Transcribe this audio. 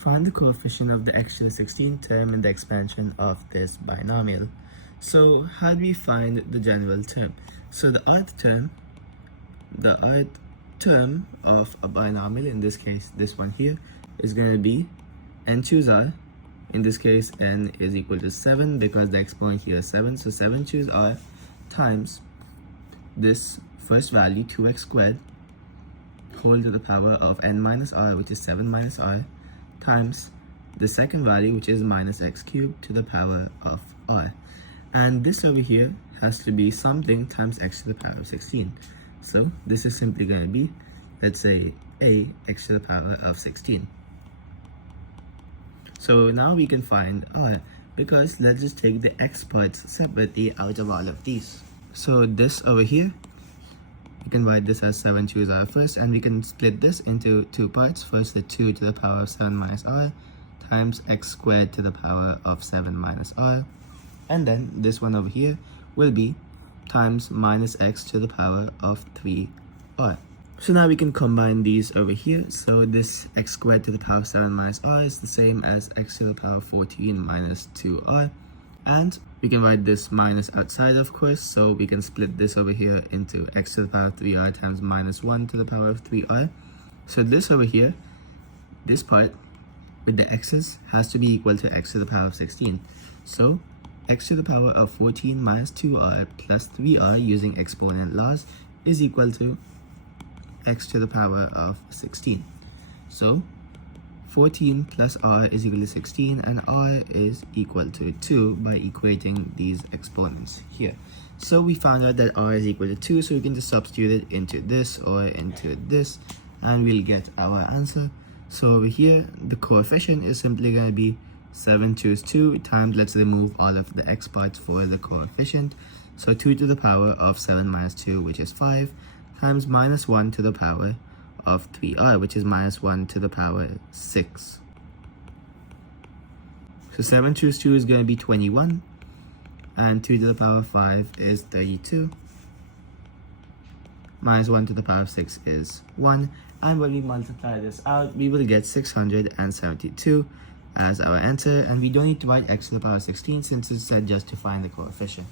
Find the coefficient of the x to the 16th term in the expansion of this binomial. So how do we find the general term? So the odd term of a binomial, in this case this one here, is going to be n choose r. In this case n is equal to 7 because the exponent here is 7, so 7 choose r times this first value 2x squared whole to the power of n minus r, which is 7 minus r, times the second value, which is minus x cubed to the power of r. And this over here has to be something times x to the power of 16. So this is simply going to be, let's say, a x to the power of 16. So now we can find r, because let's just take the x parts separately out of all of these. So this over here, we can write this as 7 choose r first, and we can split this into two parts. First, the 2 to the power of 7 minus r times x squared to the power of 7 minus r. And then this one over here will be times minus x to the power of 3r. So now we can combine these over here. So this x squared to the power of 7 minus r is the same as x to the power of 14 minus 2r. And we can write this minus outside, of course, so we can split this over here into x to the power of 3r times minus 1 to the power of 3r. So this over here, this part with the x's has to be equal to x to the power of 16. So x to the power of 14 minus 2r plus 3r using exponent laws is equal to x to the power of 16. So 14 plus r is equal to 16, and r is equal to 2 by equating these exponents here. So we found out that r is equal to 2, so we can just substitute it into this or into this, and we'll get our answer. So over here, the coefficient is simply going to be 7 choose 2 times, let's remove all of the x parts for the coefficient. So 2 to the power of 7 minus 2, which is 5, times minus 1 to the power of 3r, which is minus 1 to the power 6. So 7 choose 2 is going to be 21, and 2 to the power of 5 is 32. Minus 1 to the power of 6 is 1. And when we multiply this out, we will get 672 as our answer. And we don't need to write x to the power of 16 since it said just to find the coefficient.